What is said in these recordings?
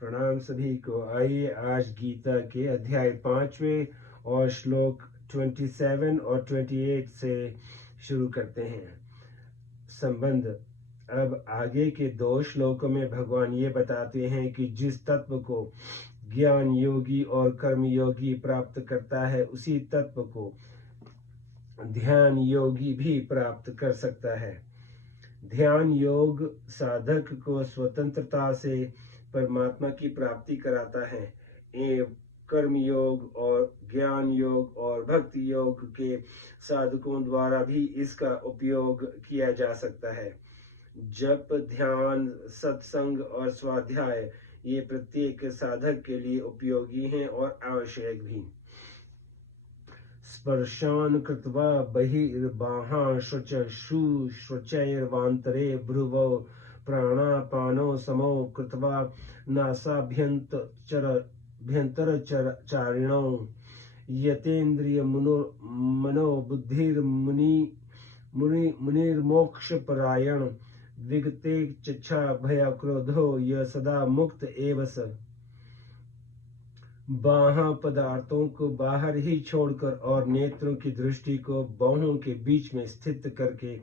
प्रणाम सभी को। आइए आज गीता के अध्याय 5वें और श्लोक 27 और 28 से शुरू करते हैं। संबंध। अब आगे के 2 श्लोकों में भगवान ये बताते हैं कि जिस तत्व को ज्ञान योगी और कर्म योगी प्राप्त करता है, उसी तत्व को ध्यान योगी भी प्राप्त कर सकता है। ध्यान योग साधक को स्वतंत्रता से परमात्मा की प्राप्ति कराता है एवं कर्म योग और ज्ञान योग और भक्ति योग के साधकों द्वारा भी इसका उपयोग किया जा सकता है। जप, ध्यान, सत्संग और स्वाध्याय ये प्रत्येक साधक के लिए उपयोगी हैं और आवश्यक भी। स्पर्शान् कृत्वा बहिर्बाहां शुचैर्वान्तरे भ्रुवौ प्राणापानौ समौ कृत्वा नासाभ्यन्तरचारिणौ यतेन्द्रियमनोबुद्धिर्मुनिर्मोक्षपरायण विगतेच्छा भयक्रोधो य सदा मुक्त एव स। बाह्य पदार्थों को बाहर ही छोड़कर और नेत्रों की दृष्टि को बाहों के बीच में स्थित करके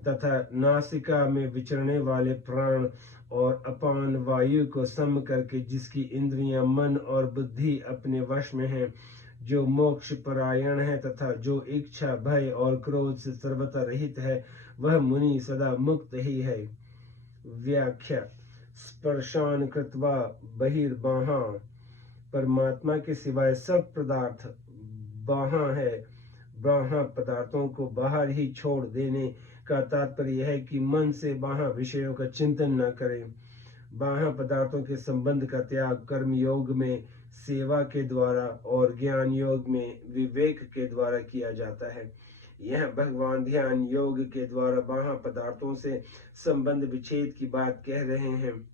तथा नासिका में विचरने वाले प्राण और अपान वायु को सम करके जिसकी इंद्रियां, मन और बुद्धि अपने वश में है, जो मोक्ष परायण है तथा जो इच्छा, भय और क्रोध से सर्वथा रहित है, वह मुनि सदा मुक्त ही है। व्याख्या। स्पर्शान कृत्वा बहिर्बाहा, परमात्मा के सिवाय सब पदार्थ बाह्य है। बाह्य पदार्थों को बाहर ही छोड़ देने का तात्पर्य है कि मन से बाह्य विषयों का चिंतन न करें। बाह्य पदार्थों के संबंध का त्याग कर्म योग में सेवा के द्वारा और ज्ञान योग में विवेक के द्वारा किया जाता है। यह भगवान ध्यान योग के द्वारा बाह्य पदार्थों से संबंध विच्छेद की बात कह रहे हैं।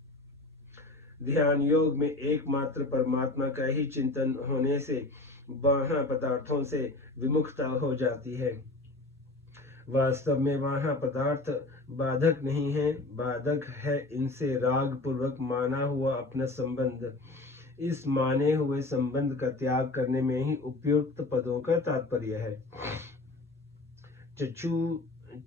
ध्यान योग में एकमात्र परमात्मा का ही चिंतन होने से बाह्य पदार्थों से विमुखता हो जाती है। वास्तव में बाह्य पदार्थ बाधक नहीं है, बाधक है इनसे राग पूर्वक माना हुआ अपना संबंध। इस माने हुए संबंध का त्याग करने में ही उपयुक्त पदों का तात्पर्य है।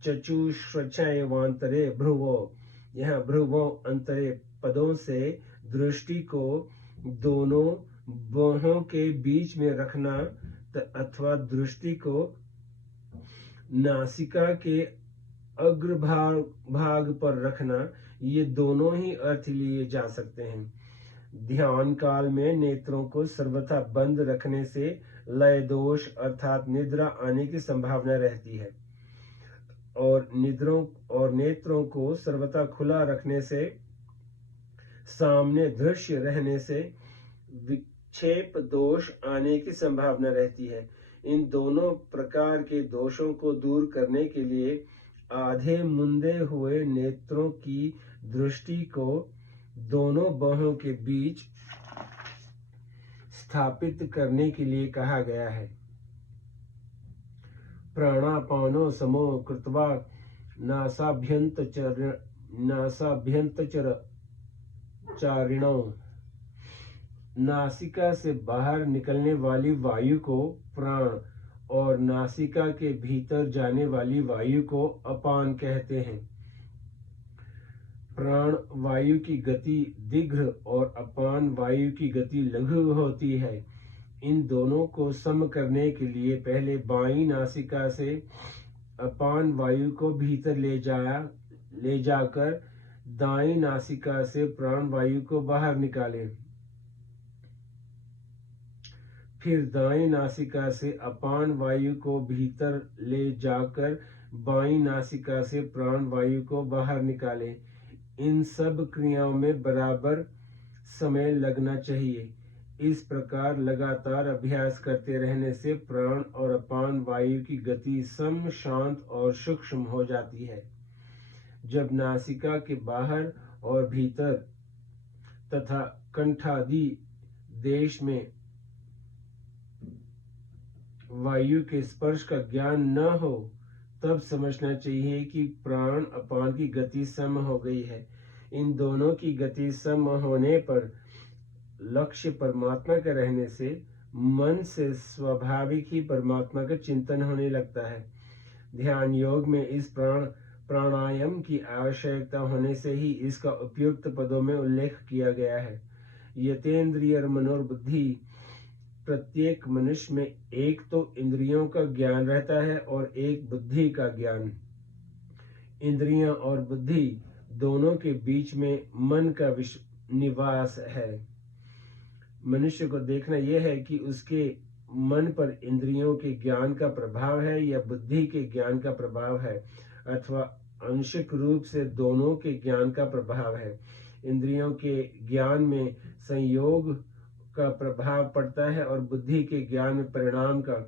चक्षुष्वचैवान्तरे भ्रुवो, यह भ्रुवो अंतरे पदों से दृष्टि को दोनों बाहों के बीच में रखना अथवा दृष्टि को नासिका के अग्रभाग पर रखना, ये दोनों ही अर्थ लिए जा सकते हैं। ध्यान काल में नेत्रों को सर्वथा बंद रखने से लय दोष अर्थात निद्रा आने की संभावना रहती है और नेत्रों को सर्वथा खुला रखने से सामने दृश्य रहने से विक्षेप दोष आने की संभावना रहती है। इन दोनों प्रकार के दोषों को दूर करने के लिए आधे मुंदे हुए नेत्रों की दृष्टि को दोनों बाहों के बीच स्थापित करने के लिए कहा गया है। प्राणापानो समो कृत्वा नासाभ्यन्तरचारिणौ, नासिका से बाहर निकलने वाली वायु को प्राण और नासिका के भीतर जाने वाली वायु को अपान कहते हैं। प्राण वायु की गति दीर्घ और अपान वायु की गति लघु होती है। इन दोनों को सम करने के लिए पहले बाईं नासिका से अपान वायु को भीतर ले जाकर दाईं नासिका से प्राण वायु को बाहर निकालें। फिर दाईं नासिका से अपान वायु को भीतर ले जाकर बाईं नासिका से प्राण वायु को बाहर निकालें। इन सब क्रियाओं में बराबर समय लगना चाहिए। इस प्रकार लगातार अभ्यास करते रहने से प्राण और अपान वायु की गति सम, शांत और सूक्ष्म हो जाती है। जब नासिका के बाहर और भीतर तथा कंठादि देश में वायु के स्पर्श का ज्ञान न हो, तब समझना चाहिए कि प्राण अपान की गति सम हो गई है। इन दोनों की गति सम होने पर लक्ष्य परमात्मा का रहने से मन से स्वाभाविक ही परमात्मा का चिंतन होने लगता है। ध्यान योग में इस प्राणायाम की आवश्यकता होने से ही इसका उपयुक्त पदों में उल्लेख किया गया है। यतेंद्रिय मनोबुद्धि, प्रत्येक मनुष्य में एक तो इंद्रियों का ज्ञान रहता है और एक बुद्धि का ज्ञान। इंद्रियां और बुद्धि दोनों के बीच में मन का निवास है। मनुष्य को देखना यह है कि उसके मन पर इंद्रियों के ज्ञान का प्रभाव है या बुद्धि के ज्ञान का प्रभाव है, अथवा आंशिक रूप से दोनों के ज्ञान का प्रभाव है। इंद्रियों के ज्ञान में संयोग का प्रभाव पड़ता है और बुद्धि के ज्ञान में परिणाम का।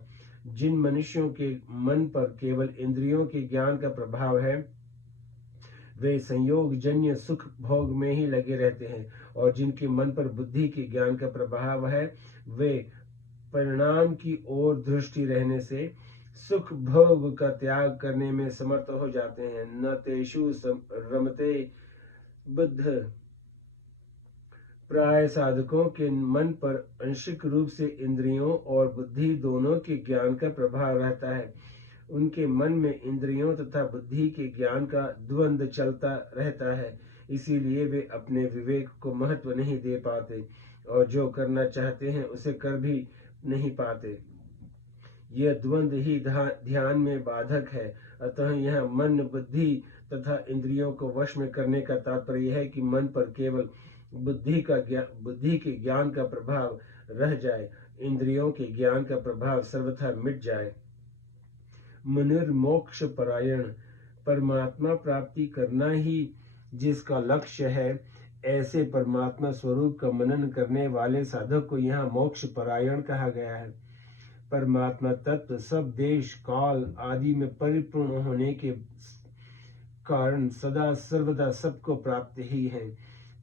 जिन मनुष्यों के मन पर केवल इंद्रियों के ज्ञान का प्रभाव है, वे संयोग जन्य सुख भोग में ही लगे रहते हैं, और जिनके मन पर बुद्धि के ज्ञान का प्रभाव है, वे परिणाम की ओर दृष्टि रहने से सुख भोग का त्याग करने में समर्थ हो जाते हैं। न तेषु रमते बुद्ध। प्राय साधकों के मन पर आंशिक रूप से इंद्रियों और बुद्धि दोनों के ज्ञान का प्रभाव रहता है। उनके मन में इंद्रियों तथा बुद्धि के ज्ञान का द्वंद्व चलता रहता है, इसीलिए वे अपने विवेक को महत्व नहीं दे पाते और जो करना चाहते हैं उसे कर भी नहीं पाते। यह द्वंद्व ही ध्यान में बाधक है। अतः यह मन बुद्धि तथा इंद्रियों को वश में करने का तात्पर्य है कि मन पर केवल बुद्धि के ज्ञान का प्रभाव रह जाए, इंद्रियों के ज्ञान का प्रभाव सर्वथा मिट जाए। मुनिर्मोक्ष परायण, परमात्मा प्राप्ति करना ही जिसका लक्ष्य है, ऐसे परमात्मा स्वरूप का मनन करने वाले साधक को यहाँ मोक्ष परायण कहा गया है। परमात्मा तत्व सब देश काल आदि में परिपूर्ण होने के कारण सदा सर्वदा सबको प्राप्त ही है,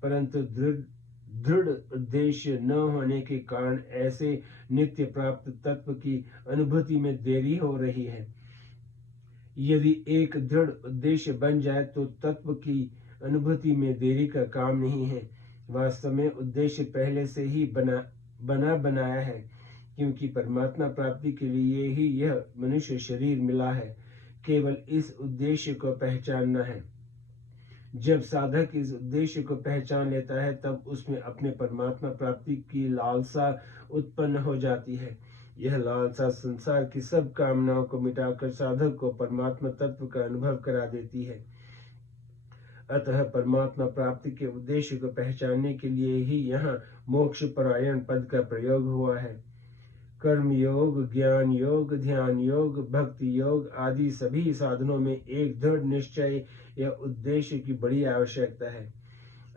परंतु दृढ़ उद्देश्य न होने के कारण ऐसे नित्य प्राप्त तत्व की अनुभूति में देरी हो रही है। यदि एक दृढ़ उद्देश्य बन जाए तो तत्व की अनुभूति में देरी का काम नहीं है। वास्तव में उद्देश्य पहले से ही बनाया है, क्योंकि परमात्मा प्राप्ति के लिए ही यह मनुष्य शरीर मिला है। केवल इस उद्देश्य को पहचानना है। जब साधक इस उद्देश्य को पहचान लेता है, तब उसमें अपने परमात्मा प्राप्ति की लालसा उत्पन्न हो जाती है। यह लालसा संसार की सब कामनाओं को मिटाकर साधक को परमात्मा तत्व का अनुभव करा देती है। अतः परमात्मा प्राप्ति के उद्देश्य को पहचानने के लिए ही यहाँ मोक्ष परायण पद का प्रयोग हुआ है। कर्म योग, ज्ञान योग, ध्यान योग, भक्ति योग आदि सभी साधनों में एक दृढ़ निश्चय या उद्देश्य की बड़ी आवश्यकता है।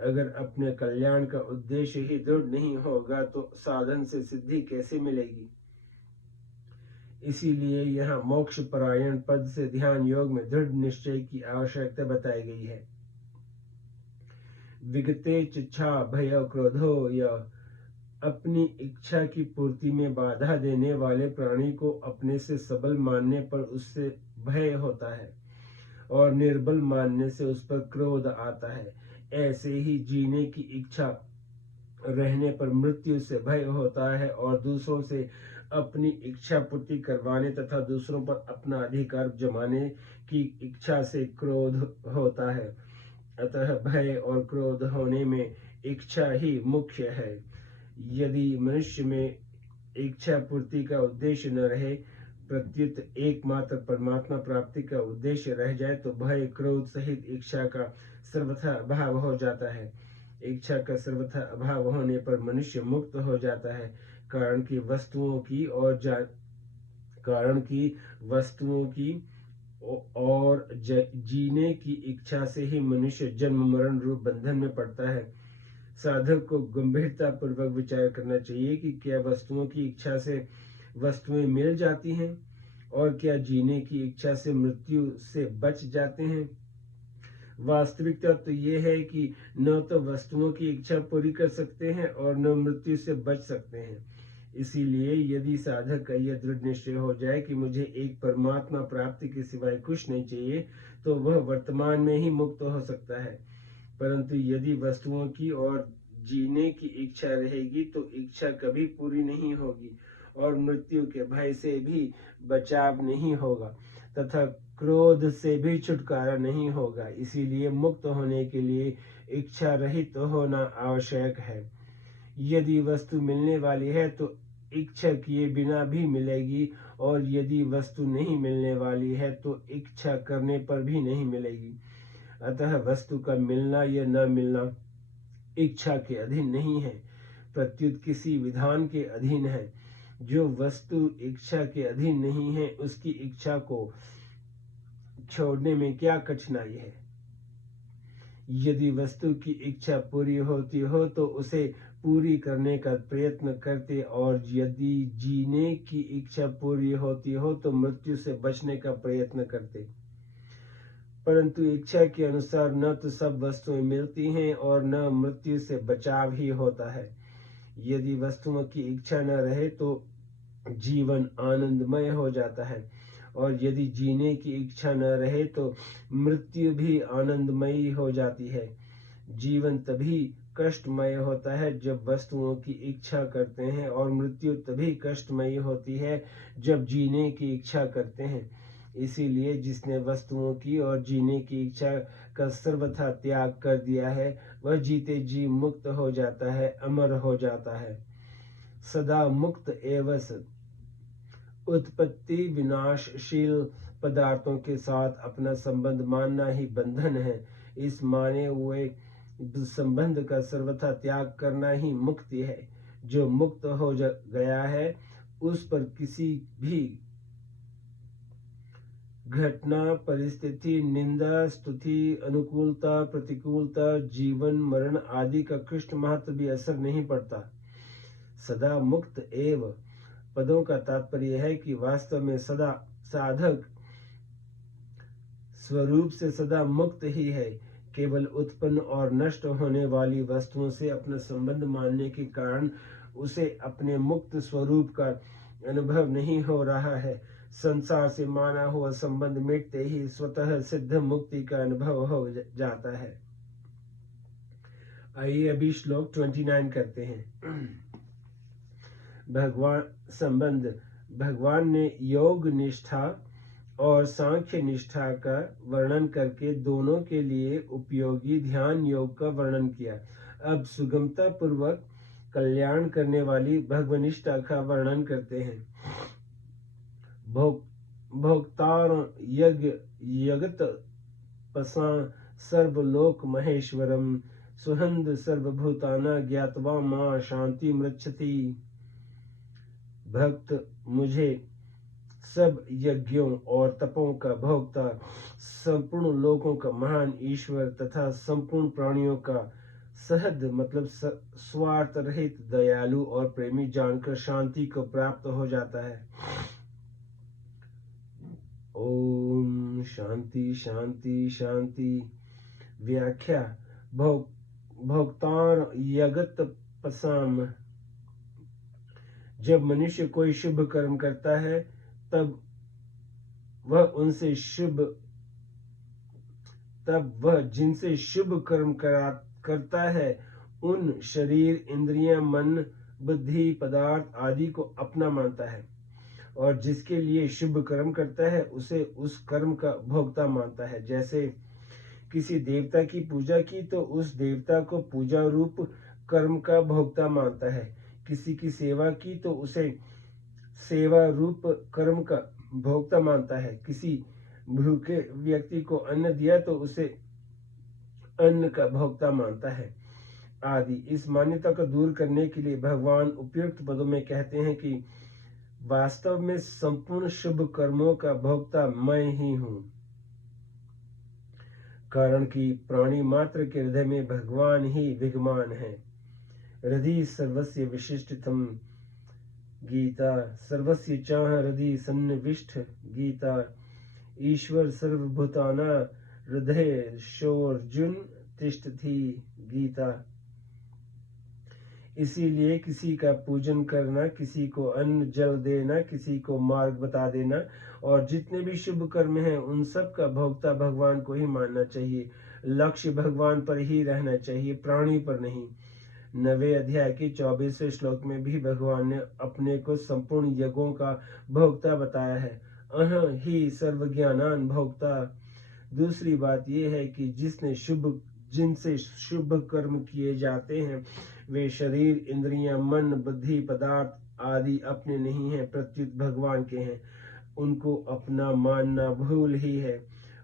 अगर अपने कल्याण का उद्देश्य ही दृढ़ नहीं होगा तो साधन से सिद्धि कैसे मिलेगी। इसीलिए यहाँ मोक्ष परायण पद से ध्यान योग में दृढ़ निश्चय की आवश्यकता बताई गई है। विगते चिच्छा भय क्रोधो, या अपनी इच्छा की पूर्ति में बाधा देने वाले प्राणी को अपने से सबल मानने पर उससे भय होता है और निर्बल मानने से उस पर क्रोध आता है। ऐसे ही जीने की इच्छा रहने पर मृत्यु से भय होता है और दूसरों से अपनी इच्छा पूर्ति करवाने तथा दूसरों पर अपना अधिकार जमाने की इच्छा से क्रोध होता है। अतः भय और क्रोध होने में इच्छा ही मुख्य है। यदि मनुष्य में इच्छा पूर्ति का उद्देश्य न रहे, प्रत्युत एकमात्र परमात्मा प्राप्ति का उद्देश्य रह जाए, तो भय क्रोध सहित इच्छा का सर्वथा अभाव हो जाता है। इच्छा का सर्वथा अभाव होने पर मनुष्य मुक्त हो जाता है। कारण की वस्तुओं की और जीने की इच्छा से ही मनुष्य जन्म मरण रूप बंधन में पड़ता है। साधक को गंभीरता पूर्वक विचार करना चाहिए कि क्या वस्तुओं की इच्छा से वस्तुएं मिल जाती हैं और क्या जीने की इच्छा से मृत्यु से बच जाते हैं। वास्तविकता तो ये है कि न तो वस्तुओं की इच्छा पूरी कर सकते हैं और न मृत्यु से बच सकते हैं। इसीलिए यदि साधक का यह दृढ़ निश्चय हो जाए कि मुझे एक परमात्मा प्राप्ति के सिवाय कुछ नहीं चाहिए, तो वह वर्तमान में ही मुक्त हो सकता है। परंतु यदि वस्तुओं की और जीने की इच्छा रहेगी तो इच्छा कभी पूरी नहीं होगी और मृत्यु के भय से भी बचाव नहीं होगा तथा क्रोध से भी छुटकारा नहीं होगा। इसीलिए मुक्त होने के लिए इच्छा रहित होना आवश्यक है। यदि वस्तु मिलने वाली है तो इच्छा किए बिना भी मिलेगी और यदि वस्तु नहीं मिलने वाली है तो इच्छा करने पर भी नहीं मिलेगी। अतः वस्तु का मिलना या न मिलना इच्छा के अधीन नहीं है, प्रत्युत किसी विधान के अधीन है। जो वस्तु इच्छा के अधीन नहीं है उसकी इच्छा को छोड़ने में क्या कठिनाई है। यदि वस्तु की इच्छा पूरी होती हो तो उसे पूरी करने का प्रयत्न करते और यदि जीने की इच्छा पूरी होती हो तो मृत्यु से बचने का प्रयत्न करते। परंतु इच्छा के अनुसार न तो सब वस्तुएं मिलती हैं और न मृत्यु से बचाव ही होता है। यदि वस्तुओं की इच्छा न रहे तो जीवन आनंदमय हो जाता है और यदि जीने की इच्छा न रहे तो मृत्यु भी आनंदमयी हो जाती है। जीवन तभी कष्टमय होता है जब वस्तुओं की इच्छा करते हैं और मृत्यु तभी कष्टमयी होती है जब जीने की इच्छा करते हैं। इसीलिए जिसने वस्तुओं की और जीने की इच्छा का सर्वथा त्याग कर दिया है वह जीते जी मुक्त हो जाता है, अमर हो जाता है। सदा मुक्त एवं उत्पत्ति विनाशशील पदार्थों के साथ अपना संबंध मानना ही बंधन है। इस माने हुए संबंध का सर्वथा त्याग करना ही मुक्ति है। जो मुक्त हो गया है उस पर किसी भी घटना, परिस्थिति, निंदा, स्तुति, अनुकूलता, प्रतिकूलता, जीवन मरण आदि का कृष्ण महत्व भी असर नहीं पड़ता। सदा मुक्त एव पदों का तात्पर्य है कि वास्तव में सदा साधक स्वरूप से सदा मुक्त ही है। केवल उत्पन्न और नष्ट होने वाली वस्तुओं से अपना संबंध मानने के कारण उसे अपने मुक्त स्वरूप का अनुभव नहीं हो रहा है। संसार से माना हुआ संबंध मिटते ही स्वतः सिद्ध मुक्ति का अनुभव हो जाता है। आइए अभी श्लोक 29 करते हैं। भगवान ने योग निष्ठा और सांख्य निष्ठा का वर्णन करके दोनों के लिए उपयोगी ध्यान योग का वर्णन किया। अब सुगमता पूर्वक कल्याण करने वाली भगवनिष्ठा का वर्णन करते हैं। भोक्तार यज्ञ यगत पसा सर्वलोक महेश्वरम सुहंद सर्वभूताना ज्ञातवा मां शांति मृच्छति। भक्त मुझे सब यज्ञों और तपों का भोक्ता, संपूर्ण लोकों का महान ईश्वर तथा संपूर्ण प्राणियों का सहद मतलब स्वार्थ रहित दयालु और प्रेमी जानकर शांति को प्राप्त हो जाता है। ओम शांति शांति शांति। व्याख्या। भोक्तार यगत पसाम। जब मनुष्य कोई शुभ कर्म करता है तब वह जिनसे शुभ कर्म करता है उन शरीर, इंद्रियां, मन, बुद्धि, पदार्थ आदि को अपना मानता है और जिसके लिए शुभ कर्म करता है उसे उस कर्म का भोक्ता मानता है। जैसे किसी देवता की पूजा की तो उस देवता को पूजा रूप कर्म का भोक्ता मानता है। किसी की सेवा की तो उसे सेवा रूप कर्म का भोक्ता मानता है। किसी भूखे व्यक्ति को अन्न दिया तो उसे अन्न का भोक्ता मानता है आदि। इस मान्यता को दूर करने के लिए भगवान उपयुक्त पदों में कहते हैं कि वास्तव में संपूर्ण शुभ कर्मों का भोक्ता मैं ही हूँ, कारण कि प्राणी मात्र के हृदय में भगवान ही विद्यमान है। हृदय सर्वस्य विशिष्टतम गीता, सर्वस्य चाह हृदय सन्निविष्ट गीता, ईश्वर सर्वभूताना हृदय शोर्जुन तिष्ठति गीता। इसीलिए किसी का पूजन करना, किसी को अन्न जल देना, किसी को मार्ग बता देना और जितने भी शुभ कर्म हैं उन सब का भोक्ता भगवान को ही मानना चाहिए। लक्ष्य भगवान पर ही रहना चाहिए, प्राणी पर नहीं। 9वें अध्याय के 24वें श्लोक में भी भगवान ने अपने को संपूर्ण यज्ञों का भोक्ता बताया है। अहं ही सर्वज्ञानान भोक्ता। दूसरी बात यह है कि जिनसे शुभ कर्म किए जाते हैं वे शरीर, इंद्रियां, मन, बुद्धि, पदार्थ आदि अपने नहीं हैं, प्रत्युत भगवान के हैं। उनको अपना मानना भूल ही है।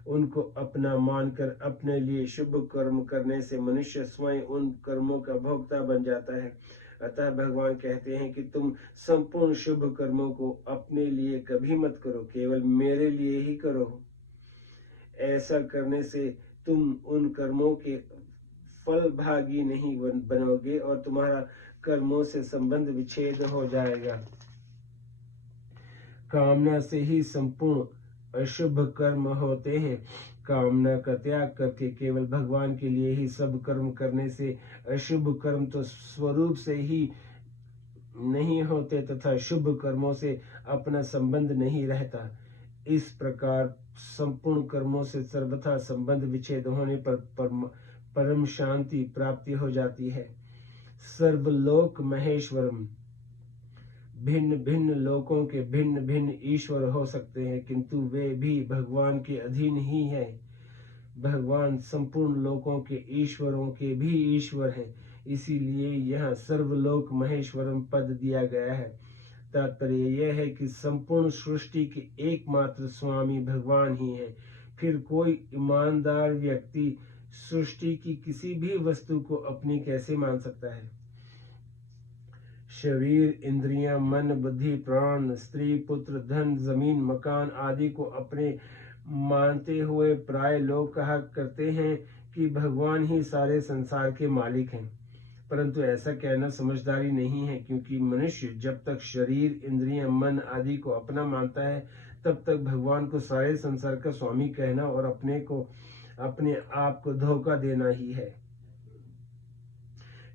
उनको अपना मानकर अपने लिए शुभ कर्म करने से मनुष्य स्वयं उन कर्मों का भोक्ता बन जाता है। अतः भगवान कहते हैं कि तुम संपूर्ण शुभ कर्मों को अपने लिए कभी मत करो, केवल मेरे लिए ही करो। ऐसा करने से तुम उन कर्मों के फल भागी नहीं बनोगे और तुम्हारा कर्मों से संबंध विच्छेद हो जाएगा। कामना से ही संपूर्ण अशुभ कर्म होते हैं। कामना का त्याग करके केवल भगवान के लिए ही सब कर्म करने से अशुभ कर्म तो स्वरूप से ही नहीं होते तथा शुभ कर्मों से अपना संबंध नहीं रहता। इस प्रकार संपूर्ण कर्मों से सर्वथा संबंध विच्छेद होने पर परम शांति प्राप्ति हो जाती है। सर्वलोक महेश्वरम। भिन्न भिन्न लोकों के भिन्न भिन्न ईश्वर हो सकते हैं, किंतु वे भी भगवान के अधीन ही हैं। भगवान संपूर्ण लोकों के ईश्वरों के भी ईश्वर हैं, इसीलिए यह सर्वलोक महेश्वरम पद दिया गया है। तात्पर्य यह है कि संपूर्ण सृष्टि के एकमात्र स्वामी भगवान ही हैं। फिर कोई ईमानदार व्यक्ति सृष्टि की किसी भी वस्तु को अपनी कैसे मान सकता है। शरीर, इंद्रियां, मन, बुद्धि, प्राण, स्त्री, पुत्र, धन, जमीन, मकान आदि को अपने मानते हुए प्राय लोग कहा करते हैं कि भगवान ही सारे संसार के मालिक हैं, परंतु ऐसा कहना समझदारी नहीं है, क्योंकि मनुष्य जब तक शरीर, इंद्रियां, मन आदि को अपना मानता है तब तक भगवान को सारे संसार का स्वामी कहना और अपने आप को धोखा देना ही है।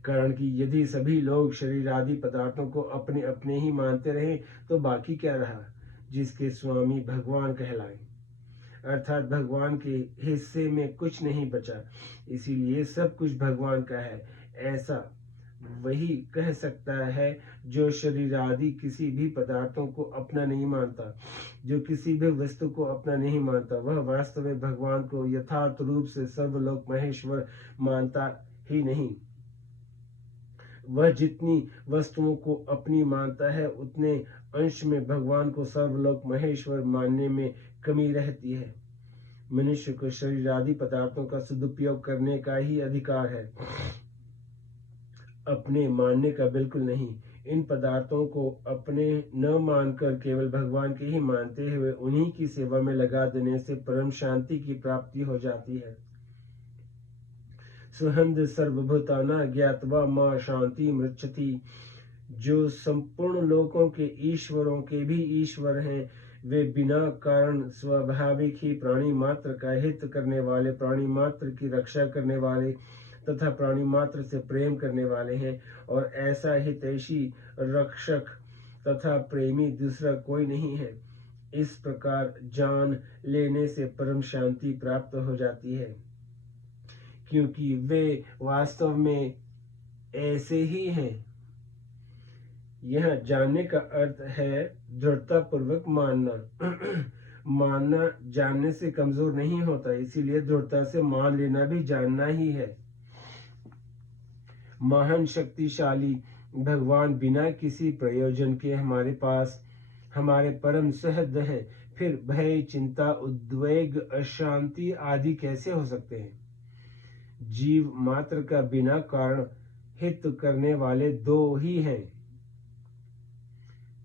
कारण कि यदि सभी लोग शरीर आदि पदार्थों को अपने अपने ही मानते रहे तो बाकी क्या रहा जिसके स्वामी भगवान कहलाए, अर्थात भगवान के हिस्से में कुछ नहीं बचा। इसीलिए सब कुछ भगवान का है, ऐसा वही कह सकता है जो शरीर आदि किसी भी पदार्थों को अपना नहीं मानता। जो किसी भी वस्तु को अपना नहीं मानता वह वास्तव में भगवान को यथार्थ रूप से सर्वलोक महेश्वर मानता ही नहीं। वह जितनी वस्तुओं को अपनी मानता है उतने अंश में भगवान को सर्वलोक महेश्वर मानने में कमी रहती है। मनुष्य को शरीर आदि पदार्थों का सदुपयोग करने का ही अधिकार है, अपने मानने का बिल्कुल नहीं। इन पदार्थों को अपने न मानकर केवल भगवान के ही मानते हुए उन्हीं की सेवा में लगा देने से परम शांति की प्राप्ति हो जाती है। सुहंद सर्वभूताना ज्ञात्वा मां शांति मृच्छति। जो संपूर्ण लोकों के ईश्वरों के भी ईश्वर हैं, वे बिना कारण स्वाभाविक ही प्राणी मात्र का हित करने वाले, प्राणी मात्र की रक्षा करने वाले तथा प्राणी मात्र से प्रेम करने वाले हैं, और ऐसा हितैषी रक्षक तथा प्रेमी दूसरा कोई नहीं है। इस प्रकार जान लेने से परम शांति प्राप्त हो जाती है, क्योंकि वे वास्तव में ऐसे ही हैं। यह जानने का अर्थ है दृढ़ता पूर्वक मानना। मानना जानने से कमजोर नहीं होता, इसीलिए दृढ़ता से मान लेना भी जानना ही है। महान शक्तिशाली भगवान बिना किसी प्रयोजन के हमारे परम सहृद हैं। फिर भय, चिंता, उद्वेग, अशांति आदि कैसे हो सकते हैं। जीव मात्र का बिना कारण हित करने वाले दो ही हैं।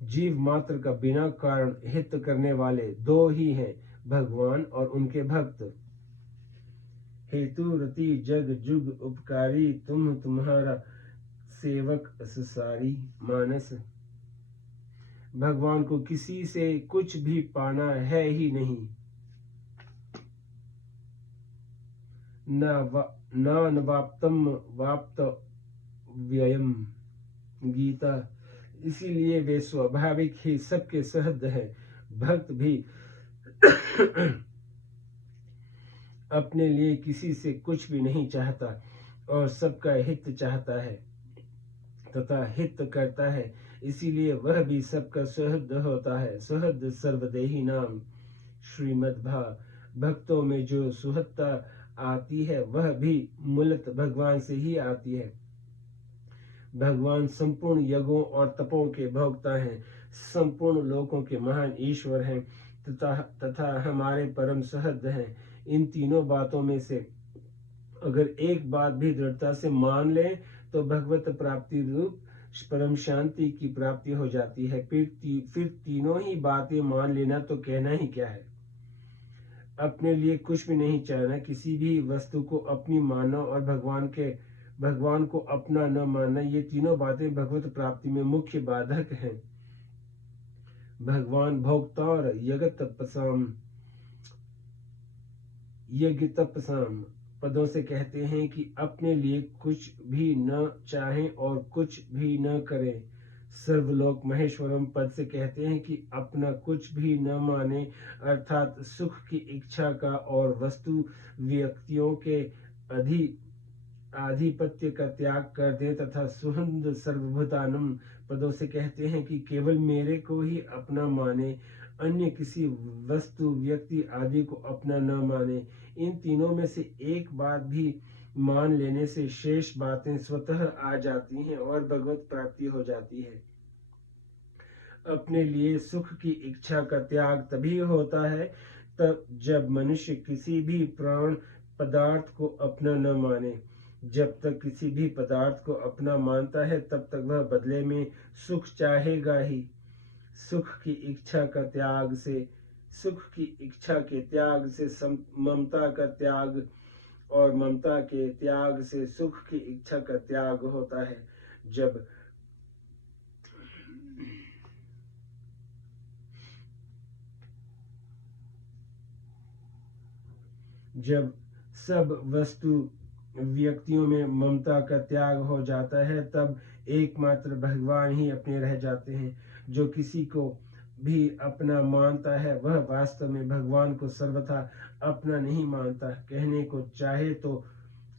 जीव मात्र का बिना कारण हित करने वाले दो ही हैं, भगवान और उनके भक्त। हेतु रति जग जुग उपकारी, तुम्हारा सेवक संसारी मानस। भगवान को किसी से कुछ भी पाना है ही नहीं, न वाप्तम वाप्त व्ययम। गीता। इसीलिए वे स्वाभाविक ही सबके सहृद हैं। भक्त भी अपने लिए किसी से कुछ भी नहीं चाहता और सबका हित चाहता है। तथा हित करता है, इसीलिए वह भी सबका सुहृद होता है। सुहृद सर्वदेही नाम। श्रीमद् भक्तों में जो सुहृदता आती है वह भी मूलत भगवान से ही आती है। भगवान संपूर्ण यज्ञों और तपों के भोक्ता हैं, संपूर्ण लोकों के महान ईश्वर हैं तथा हमारे परम सुहृद हैं। इन तीनों बातों में से अगर एक बात भी दृढ़ता से मान ले तो भगवत प्राप्ति रूप परम शांति की प्राप्ति हो जाती है। फिर तीनों ही बातें मान लेना तो कहना ही क्या है। अपने लिए कुछ भी नहीं चाहना, किसी भी वस्तु को अपनी मानना और भगवान को अपना न मानना, ये तीनों बातें भगवत प्राप्ति में मुख्य बाधक हैं। भगवान भोक्ता और यज्ञ तपसाम पदों से कहते हैं कि अपने लिए कुछ भी न चाहें और कुछ भी न करें। सर्वलोक महेश्वरम पद से कहते हैं कि अपना कुछ भी न माने, अर्थात सुख की इच्छा का और वस्तु व्यक्तियों के आधिपत्य का त्याग कर दे, तथा सुहृद सर्वभूतानम पदों से कहते हैं कि केवल मेरे को ही अपना माने, अन्य किसी वस्तु व्यक्ति आदि को अपना न माने। इन तीनों में से एक बात भी मान लेने से शेष बातें स्वतः आ जाती हैं और भगवत प्राप्ति हो जाती है। अपने लिए सुख की इच्छा का त्याग तभी होता है तब जब मनुष्य किसी भी प्राण पदार्थ को अपना न माने। जब तक किसी भी पदार्थ को अपना मानता है तब तक वह बदले में सुख चाहेगा ही। सुख की इच्छा के त्याग से ममता का त्याग, और ममता के त्याग से सुख की इच्छा का त्याग होता है। जब सब वस्तु व्यक्तियों में ममता का त्याग हो जाता है तब एकमात्र भगवान ही अपने रह जाते हैं। जो किसी को भी अपना मानता है वह वास्तव में भगवान को सर्वथा अपना नहीं मानता। कहने को चाहे तो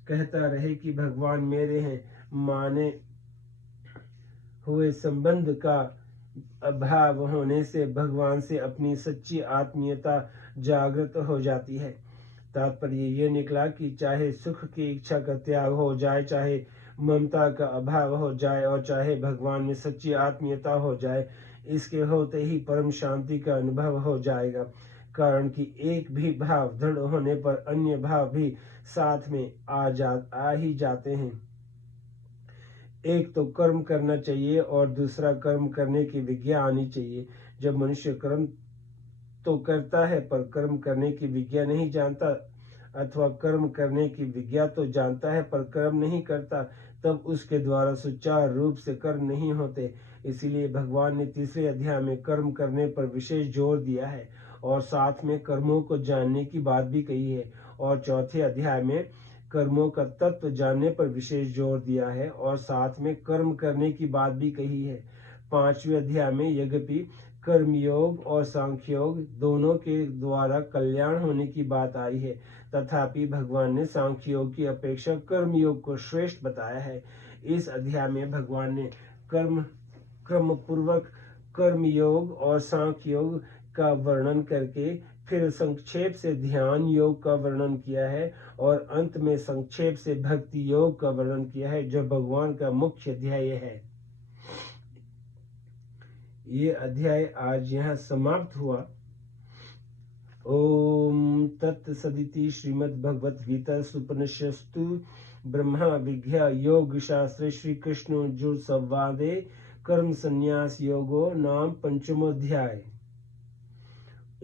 कहता रहे कि भगवान मेरे हैं, माने हुए संबंध का अभाव होने से भगवान से अपनी सच्ची आत्मीयता जागृत हो जाती है। तात्पर्य ये निकला कि चाहे सुख की इच्छा का त्याग हो जाए, चाहे ममता का अभाव हो जाए और चाहे भगवान में सच्ची आत्मीयता हो जाए, इसके होते ही परम शांति का अनुभव हो जाएगा। कारण कि एक भी भाव दृढ़ होने पर अन्य भाव भी साथ में आ ही जाते हैं। एक तो कर्म करना चाहिए और दूसरा कर्म करने की विज्ञा आनी चाहिए। जब मनुष्य कर्म तो करता है पर कर्म करने की विज्ञा नहीं जानता, अथवा कर्म करने की विज्ञा तो जानता है पर कर्म नहीं करता, तब उसके द्वारा सुचारू रूप से कर्म नहीं होते। इसीलिए भगवान ने तीसरे अध्याय में कर्म करने पर विशेष जोर दिया है और साथ में कर्मों को जानने की बात भी कही है, और चौथे अध्याय में कर्मों का तत्व जानने पर विशेष जोर दिया है और साथ में कर्म करने की बात भी कही है। पांचवें अध्याय में यद्यपि कर्मयोग और सांख्य योग दोनों के द्वारा कल्याण होने की बात आई है, तथापि भगवान ने सांख्य योग की अपेक्षा कर्मयोग को श्रेष्ठ बताया है। इस अध्याय में भगवान ने क्रम पूर्वक कर्मयोग और सांख्य योग का वर्णन करके फिर संक्षेप से ध्यान योग का वर्णन किया है और अंत में संक्षेप से भक्ति योग का वर्णन किया है, जो भगवान का मुख्य ध्येय है। ये अध्याय आज यहाँ समाप्त हुआ। ओम तत्सदिति श्रीमद्भगवत गीता उपनिषत्सु ब्रह्मा विज्ञा योग शास्त्रे श्री कृष्ण अर्जुन संवादे कर्म संन्यास योगो नाम पंचमोध्याय।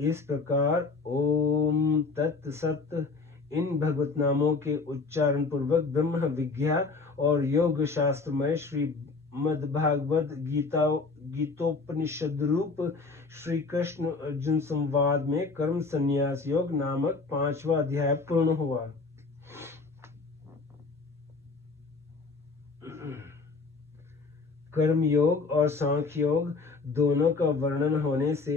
इस प्रकार ओम तत्सत इन भगवत नामों के उच्चारण पूर्वक ब्रह्म विज्ञा और योग शास्त्रमय श्रीमद्भागवत गीतोपनिषद रूप श्री कृष्ण अर्जुन संवाद में कर्म संन्यास योग नामक 5वां अध्याय पूर्ण हुआ। कर्म योग और सांख्य योग दोनों का वर्णन होने से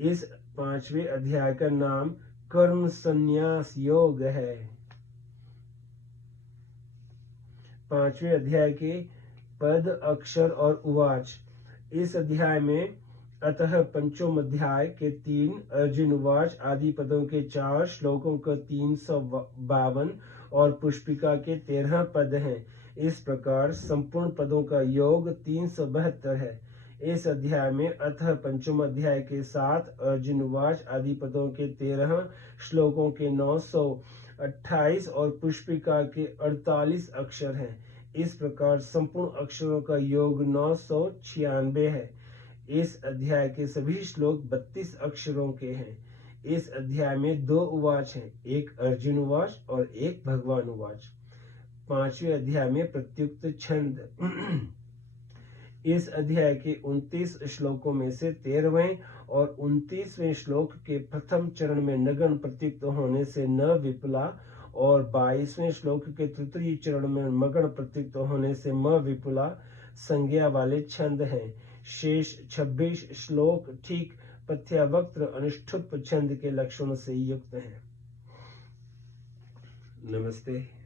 इस 5वें अध्याय का नाम कर्म संन्यास योग है। 5वें अध्याय के पद, अक्षर और उवाच। इस अध्याय में अतः पंचम अध्याय के 3 अर्जुन उवाच आदि पदों के 4 श्लोकों का 352 और पुष्पिका के 13 पद हैं। इस प्रकार संपूर्ण पदों का योग 372 है। इस अध्याय में अतः पंचम अध्याय के 7 अर्जुन उवाच आदि पदों के 13 श्लोकों के 928 और पुष्पिका के 48 अक्षर हैं। इस प्रकार संपूर्ण अक्षरों का योग 996 है। इस अध्याय के सभी श्लोक 32 अक्षरों के हैं। इस अध्याय में 2 उवाच हैं, एक अर्जुन उवाच और एक भगवान उवाच। 5वें अध्याय में प्रत्युक्त छंद। इस अध्याय के 29 श्लोकों में से 13वें और 29वें श्लोक के प्रथम चरण में नगन प्रत्युक्त होने से न विपुला और 22वें श्लोक के तृतीय चरण में मगन प्रत्युक्त होने से म विपुला संज्ञा वाले छंद हैं। शेष 26 श्लोक ठीक पथ्यावक्त्र अनुष्ठुप छंद के लक्षणों से युक्त हैं। नमस्ते।